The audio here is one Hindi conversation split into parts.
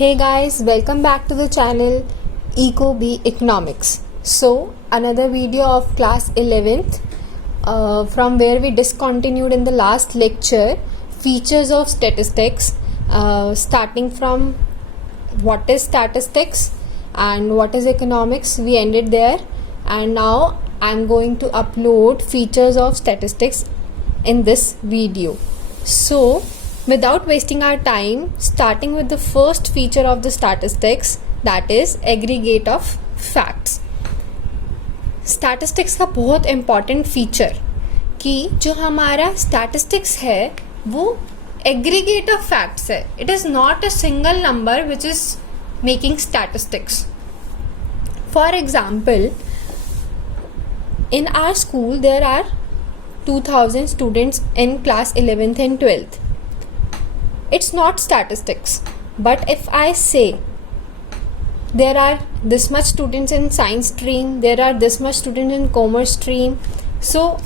Hey guys, welcome back to the channel EcoB Economics. So another video of class 11th from where we discontinued in the last lecture features of statistics, starting from what is statistics and what is economics. We ended there, and now I'm going to upload features of statistics in this video. So without wasting our time, starting with the first feature of the statistics, that is aggregate of facts. Statistics का बहुत important feature कि जो हमारा statistics है वो aggregate of facts है. It is not a single number which is making statistics. For example, in our school there are 2000 students in class 11th and 12th. It's not statistics, but if I say there are this much students in science stream, there are this much students in commerce stream, so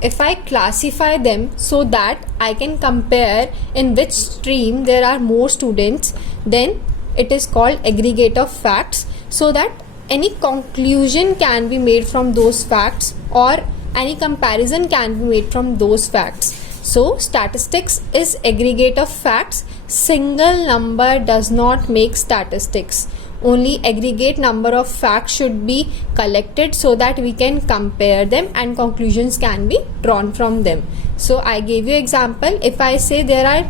if I classify them so that I can compare in which stream there are more students, then it is called aggregate of facts, so that any conclusion can be made from those facts or any comparison can be made from those facts. So statistics is aggregate of facts. Single number does not make statistics. Only aggregate number of facts should be collected so that we can compare them and conclusions can be drawn from them. So I gave you example. If I say there are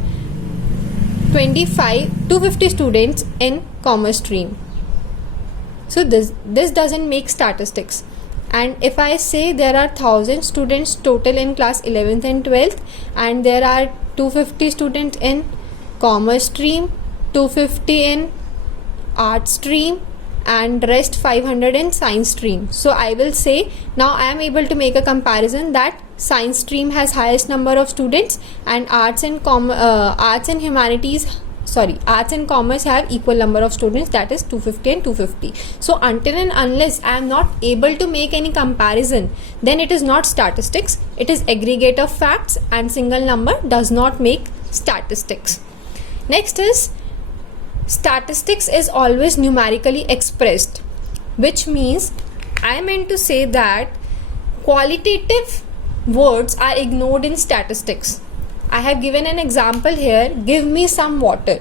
250 students in commerce stream, so this doesn't make statistics. And if I say there are 1000 students total in class 11th and 12th, and there are 250 students in commerce stream, 250 in art stream, and rest 500 in science stream, so I will say now I am able to make a comparison that science stream has highest number of students and arts and commerce have equal number of students, that is 250 and 250. So until and unless I am not able to make any comparison, then it is not statistics. It is aggregate of facts, and single number does not make statistics. Next is statistics is always numerically expressed, which means I meant to say that qualitative words are ignored in statistics. I have given an example here, give me some water.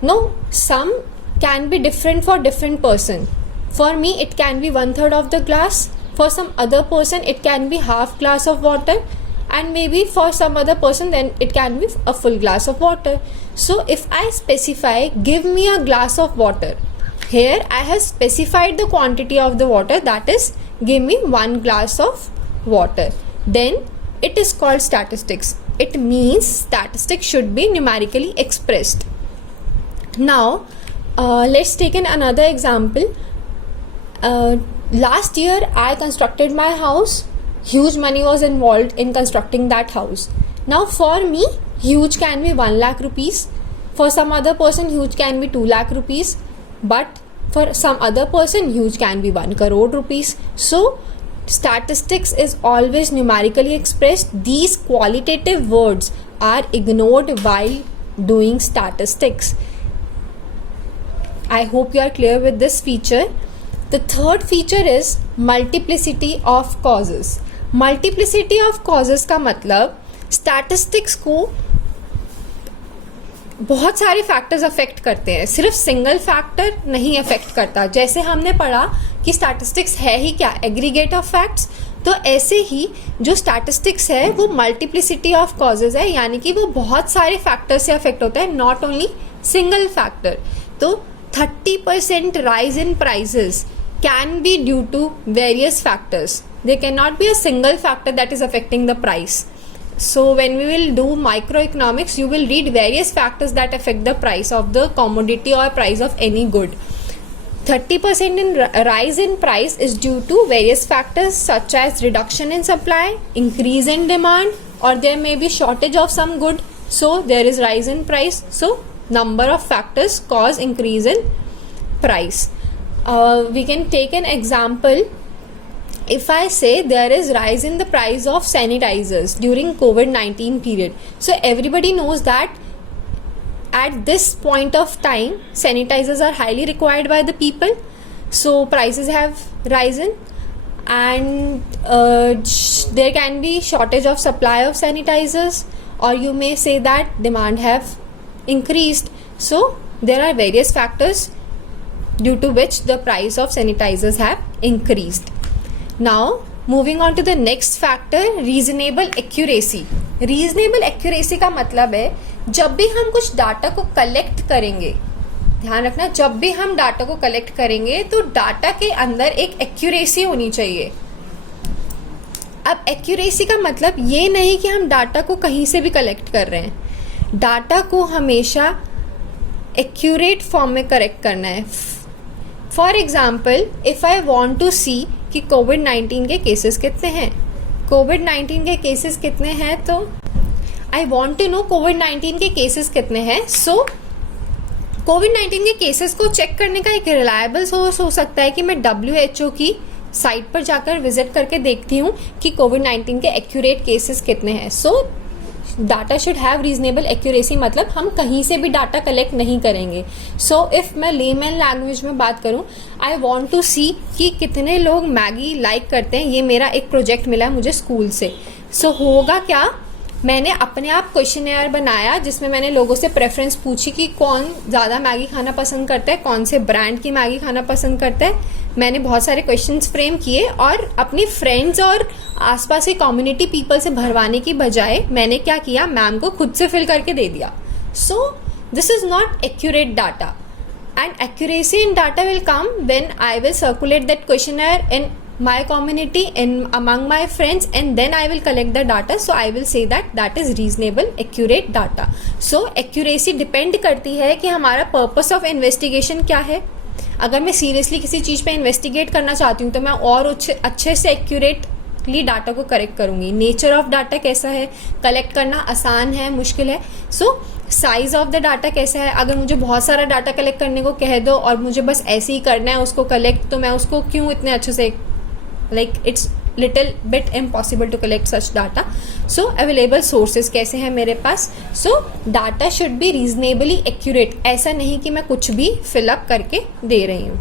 No, some can be different for different person. For me it can be 1/3 of the glass, for some other person it can be half glass of water, and maybe for some other person then it can be a full glass of water. So if I specify give me a glass of water, here I have specified the quantity of the water, that is give me 1 glass of water, then it is called statistics. It means statistics should be numerically expressed. Now let's take another example. Last year I constructed my house. Huge money was involved in constructing that house. Now for me huge can be 1 lakh rupees, for some other person huge can be 2 lakh rupees, but for some other person huge can be 1 crore rupees. So statistics is always numerically expressed. These qualitative words are ignored while doing statistics. I hope you are clear with this feature. The third feature is multiplicity of causes. Multiplicity of causes का मतलब statistics को बहुत सारे फैक्टर्स अफेक्ट करते हैं, सिर्फ सिंगल फैक्टर नहीं अफेक्ट करता. जैसे हमने पढ़ा कि स्टैटिस्टिक्स है ही क्या, एग्रीगेट ऑफ फैक्ट्स, तो ऐसे ही जो स्टैटिस्टिक्स है वो मल्टीप्लिसिटी ऑफ कॉजेज है, यानी कि वो बहुत सारे फैक्टर से अफेक्ट होता है, नॉट ओनली सिंगल फैक्टर. तो 30% rise in prices can be due to various factors. There cannot be a single factor that is affecting the price. So when we will do microeconomics, you will read various factors that affect the price of the commodity or price of any good. 30% in rise in price is due to various factors such as reduction in supply, increase in demand, or there may be shortage of some good, so there is rise in price. So number of factors cause increase in price. We can take an example. If I say there is rise in the price of sanitizers during COVID-19 period, so everybody knows that at this point of time sanitizers are highly required by the people, so prices have risen, and there can be shortage of supply of sanitizers, or you may say that demand have increased. So there are various factors due to which the price of sanitizers have increased. Now moving on to the next factor, reasonable accuracy. Reasonable accuracy का मतलब है जब भी हम कुछ डाटा को कलेक्ट करेंगे, ध्यान रखना, जब भी हम डाटा को कलेक्ट करेंगे तो डाटा के अंदर एक एक्यूरेसी होनी चाहिए. अब एक्यूरेसी का मतलब ये नहीं कि हम डाटा को कहीं से भी कलेक्ट कर रहे हैं. डाटा को हमेशा एक्यूरेट फॉर्म में करेक्ट करना है. For example, if I want to see कि कोविड-19 के केसेस कितने हैं, कोविड-19 के केसेस कितने हैं, तो आई वॉन्ट टू नो कोविड-19 के केसेस कितने हैं. सो कोविड-19 के केसेस को चेक करने का एक रिलायबल सोर्स हो सकता है कि मैं WHO की साइट पर जाकर विजिट करके देखती हूँ कि कोविड-19 के एक्यूरेट केसेस कितने हैं. सो data should have reasonable accuracy, मतलब हम कहीं से भी डाटा कलेक्ट नहीं करेंगे. सो इफ मैं लेमैन लैंग्वेज में बात करूं, आई वॉन्ट टू सी कि कितने लोग मैगी लाइक करते हैं. ये मेरा एक प्रोजेक्ट मिला है मुझे स्कूल से. सो होगा क्या, मैंने अपने आप क्वेश्चनेयर बनाया जिसमें मैंने लोगों से प्रेफरेंस पूछी कि कौन ज़्यादा मैगी खाना पसंद करता है, कौन से ब्रांड की मैगी खाना पसंद करता है. मैंने बहुत सारे क्वेश्चंस फ्रेम किए और अपनी फ्रेंड्स और आसपास के कम्युनिटी पीपल से भरवाने की बजाय मैंने क्या किया, मैम को खुद से फिल करके दे दिया. So this is not accurate data, and accuracy in data will come when I will circulate that questionnaire in my community and among my friends, and then I will collect the data. So I will say that is reasonable accurate data. So accuracy depend करती है कि हमारा purpose of investigation क्या है. अगर मैं सीरियसली किसी चीज़ पे इन्वेस्टिगेट करना चाहती हूँ तो मैं और अच्छे से एक्यूरेटली डाटा को करेक्ट करूँगी. नेचर ऑफ डाटा कैसा है, कलेक्ट करना आसान है, मुश्किल है. सो साइज़ ऑफ द डाटा कैसा है. अगर मुझे बहुत सारा डाटा कलेक्ट करने को कह दो और मुझे बस ऐसे ही करना है उसको कलेक्ट, तो मैं उसको क्यों इतने अच्छे से, like it's little bit impossible to collect such data. So available sources कैसे हैं मेरे पास. So data should be reasonably accurate. ऐसा नहीं कि मैं कुछ भी fill up करके दे रही हूँ.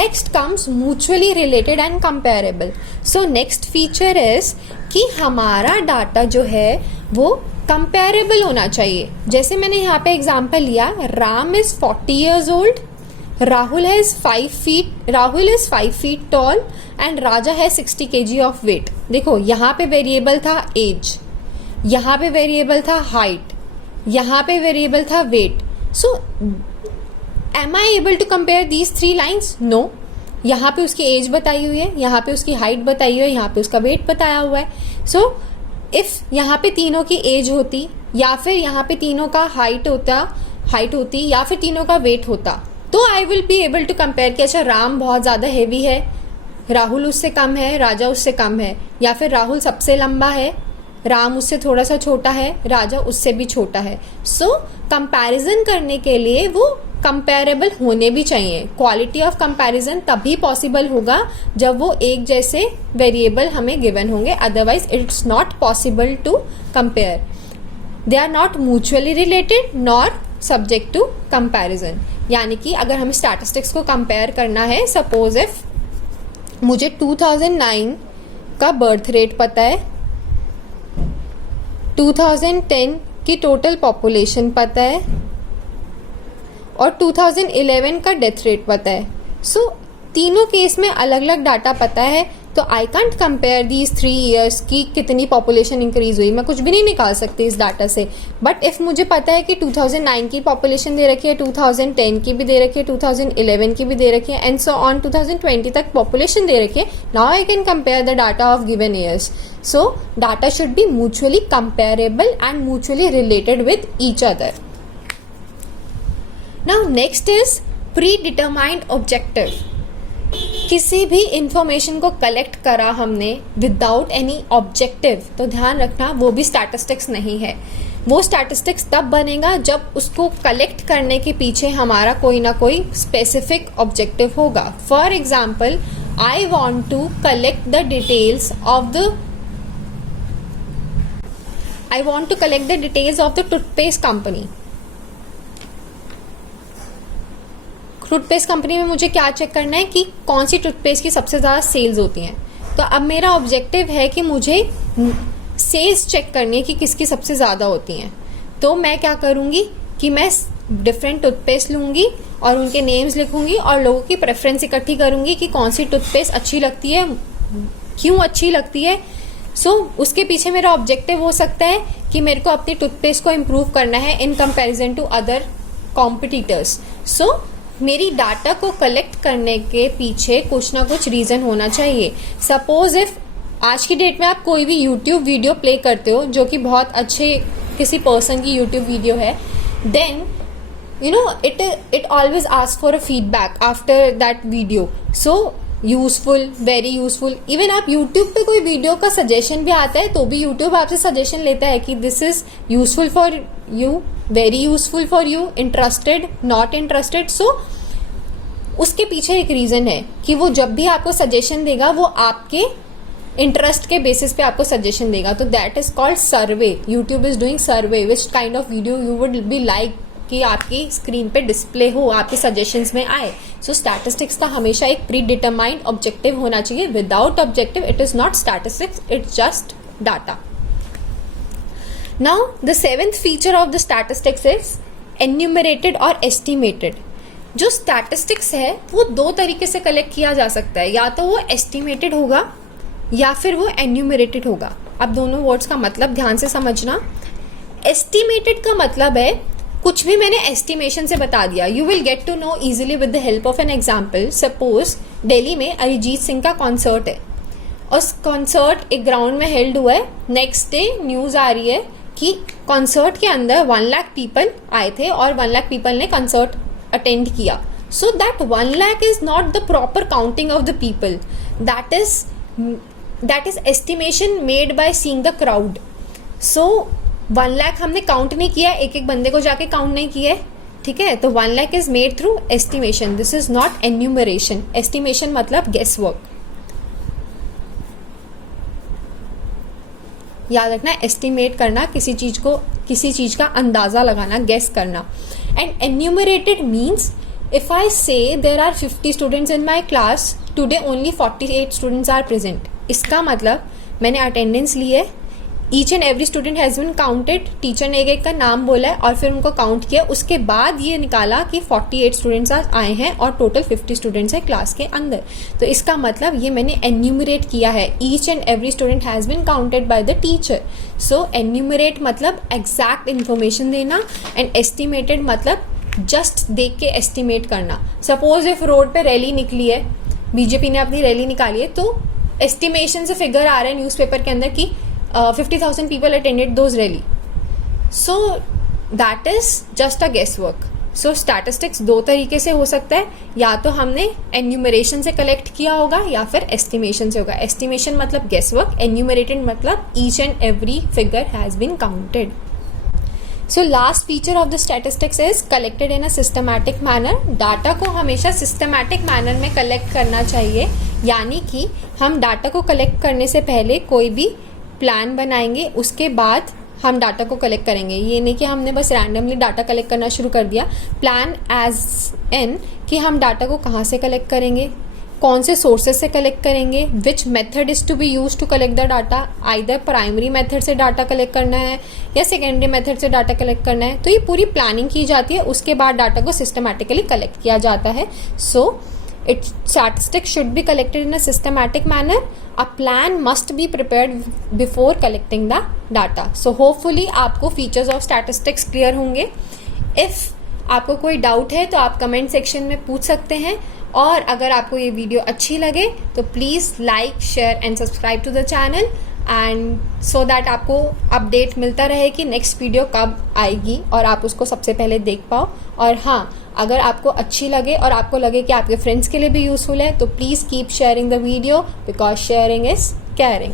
Next comes mutually related and comparable. So next feature is कि हमारा डाटा जो है वो comparable होना चाहिए. जैसे मैंने यहाँ पे एग्जाम्पल लिया, Ram is 40 years old, Rahul is 5 feet tall and Raja has 60 kg of weight. देखो यहाँ पे वेरिएबल था एज, यहाँ पे वेरिएबल था हाइट, यहाँ पे वेरिएबल था weight. So am I able to compare these 3 lines? No. यहाँ पे उसकी एज बताई हुई है, यहाँ पे उसकी हाइट बताई हुई है, यहाँ पे उसका वेट बताया हुआ है. सो इफ यहाँ पे तीनों की एज होती, या फिर यहाँ पे तीनों का हाइट होती, या फिर तीनों का वेट होता, तो I will be able to compare कि अच्छा राम बहुत ज़्यादा हैवी है, राहुल उससे कम है, राजा उससे कम है, या फिर राहुल सबसे लंबा है, राम उससे थोड़ा सा छोटा है, राजा उससे भी छोटा है. सो कंपैरिजन करने के लिए वो कंपेरेबल होने भी चाहिए. क्वालिटी ऑफ कंपैरिजन तभी पॉसिबल होगा जब वो एक जैसे वेरिएबल हमें गिवन होंगे, otherwise it's not possible to compare. They are not mutually related nor subject to comparison. यानी कि अगर हमें स्टैटिस्टिक्स को कंपेयर करना है, सपोज इफ मुझे 2009 का बर्थ रेट पता है, 2010 की टोटल पॉपुलेशन पता है, और 2011 का डेथ रेट पता है. सो तीनों केस में अलग अलग डाटा पता है, तो I can't compare these 3 years की कितनी पॉपुलेशन इंक्रीज हुई. मैं कुछ भी नहीं निकाल सकती इस डाटा से. बट इफ़ मुझे पता है कि 2009 की पॉपुलेशन दे रखी है, 2010 की भी दे रखी है, 2011 की भी दे रखी है, एंड सो ऑन 2020 तक पॉपुलेशन दे रखी है, now I can compare the data of given years. So data should be mutually comparable and mutually related with each other. Now next is pre determined objective. किसी भी इंफॉर्मेशन को कलेक्ट करा हमने विदाउट एनी ऑब्जेक्टिव, तो ध्यान रखना वो भी स्टैटिस्टिक्स नहीं है. वो स्टैटिस्टिक्स तब बनेगा जब उसको कलेक्ट करने के पीछे हमारा कोई ना कोई स्पेसिफिक ऑब्जेक्टिव होगा. For example, I want to collect the details of the toothpaste company. Toothpaste company में मुझे क्या चेक करना है कि कौन सी टूथपेस्ट की सबसे ज़्यादा सेल्स होती हैं। तो अब मेरा ऑब्जेक्टिव है कि मुझे सेल्स चेक करनी है कि किसकी सबसे ज़्यादा होती हैं। तो मैं क्या करूँगी कि मैं डिफरेंट टूथपेस्ट लूँगी और उनके नेम्स लिखूँगी और लोगों की प्रेफरेंस इकट्ठी करूँगी कि कौन सी टूथपेस्ट अच्छी लगती है, क्यों अच्छी लगती है। उसके पीछे मेरा ऑब्जेक्टिव हो सकता है कि मेरे को अपनी टूथपेस्ट को इम्प्रूव करना है in comparison to other competitors. मेरी डाटा को कलेक्ट करने के पीछे कुछ ना कुछ रीज़न होना चाहिए। सपोज इफ आज की डेट में आप कोई भी यूट्यूब वीडियो प्ले करते हो जो कि बहुत अच्छे किसी पर्सन की यूट्यूब वीडियो है, then it always asks for a feedback after that video. So useful, very useful. Even आप यूट्यूब पे कोई वीडियो का सजेशन भी आता है तो भी यूट्यूब आपसे सजेशन लेता है कि this is useful for you, very useful for you, interested, not interested. उसके पीछे एक रीज़न है कि वो जब भी आपको सजेशन देगा वो आपके इंटरेस्ट के बेसिस पे आपको सजेशन देगा। तो that is called survey. YouTube is doing survey which kind of video you would be like कि आपकी स्क्रीन पे डिस्प्ले हो, आपके सजेशंस में आए। स्टैटिस्टिक्स का हमेशा एक प्री डिटरमाइंड ऑब्जेक्टिव होना चाहिए। Without objective it is not statistics, it's just data. Now the seventh feature of the statistics is enumerated और एस्टिमेटेड। जो स्टैटिस्टिक्स है वो दो तरीके से कलेक्ट किया जा सकता है, या तो वो एस्टिमेटेड होगा या फिर वो एन्यूमरेटेड होगा। अब दोनों वर्ड्स का मतलब ध्यान से समझना। एस्टिमेटेड का मतलब है कुछ भी मैंने एस्टिमेशन से बता दिया। You will get to know easily with the help of an example. Suppose Delhi में अरिजीत सिंह का कॉन्सर्ट है, उस कॉन्सर्ट एक ग्राउंड में हेल्ड हुआ है। नेक्स्ट डे न्यूज़ आ रही है कि कॉन्सर्ट के अंदर 1 लाख पीपल आए थे और 1 लाख पीपल ने कॉन्सर्ट अटेंड किया। So that 1 lakh is not the proper counting of the people, that is estimation made by seeing the crowd. 1 lakh हमने काउंट नहीं किया, एक एक बंदे को जाके काउंट नहीं किया, ठीक है। तो 1 lakh is made through estimation, this is not enumeration. Estimation मतलब गेस वर्क, याद रखना। एस्टिमेट करना किसी चीज का अंदाजा लगाना, गेस करना। And enumerated means if I say there are 50 students in my class, today only 48 students are present. इसका मतलब मैंने अटेंडेंस ली है, each and every student has been counted, teacher ने एक का नाम बोला है और फिर उनको काउंट किया। उसके बाद ये निकाला कि 48 स्टूडेंट्स आए हैं और टोटल 50 स्टूडेंट्स हैं क्लास के अंदर। तो इसका मतलब ये मैंने एन्यूमरेट किया है। Each and every student has been counted by the teacher. So enumerate मतलब एग्जैक्ट इन्फॉर्मेशन देना, एंड एस्टिमेटेड मतलब जस्ट देख के एस्टिमेट करना। सपोज इफ रोड पे रैली निकली है, बीजेपी ने अपनी रैली निकाली है, तो एस्टिमेशन से फिगर आ रहा है न्यूज़पेपर के अंदर कि 50,000 people attended those rally. So that is just a guesswork. So statistics दो तरीके से हो सकता है, या तो हमने एन्यूमरेशन से कलेक्ट किया होगा या फिर एस्टिमेशन से होगा। एस्टिमेशन मतलब guesswork, एन्यूमरेटेड मतलब each and every figure has been counted. So last feature of the statistics is collected in a systematic manner. Data को हमेशा systematic manner में कलेक्ट करना चाहिए, यानी कि हम डाटा को कलेक्ट करने से पहले कोई भी प्लान बनाएंगे, उसके बाद हम डाटा को कलेक्ट करेंगे। ये नहीं कि हमने बस रैंडमली डाटा कलेक्ट करना शुरू कर दिया। प्लान एज एन कि हम डाटा को कहाँ से कलेक्ट करेंगे, कौन से सोर्सेज से कलेक्ट करेंगे, which method is to be use to collect the data. Either primary method से डाटा कलेक्ट करना है या सेकेंडरी मेथड से डाटा कलेक्ट करना है। तो ये पूरी प्लानिंग की जाती है, उसके बाद डाटा को सिस्टमैटिकली कलेक्ट किया जाता है। Statistics should be collected in a systematic manner. A plan must be prepared before collecting the data. So hopefully आपको features of statistics clear होंगे। If आपको कोई डाउट है तो आप कमेंट सेक्शन में पूछ सकते हैं, और अगर आपको ये वीडियो अच्छी लगे तो please like, share and subscribe to the channel, and so that आपको अपडेट मिलता रहे कि नेक्स्ट वीडियो कब आएगी और आप उसको सबसे पहले देख पाओ। और हाँ, अगर आपको अच्छी लगे और आपको लगे कि आपके फ्रेंड्स के लिए भी यूज़फुल है तो please keep sharing the video, because sharing is caring.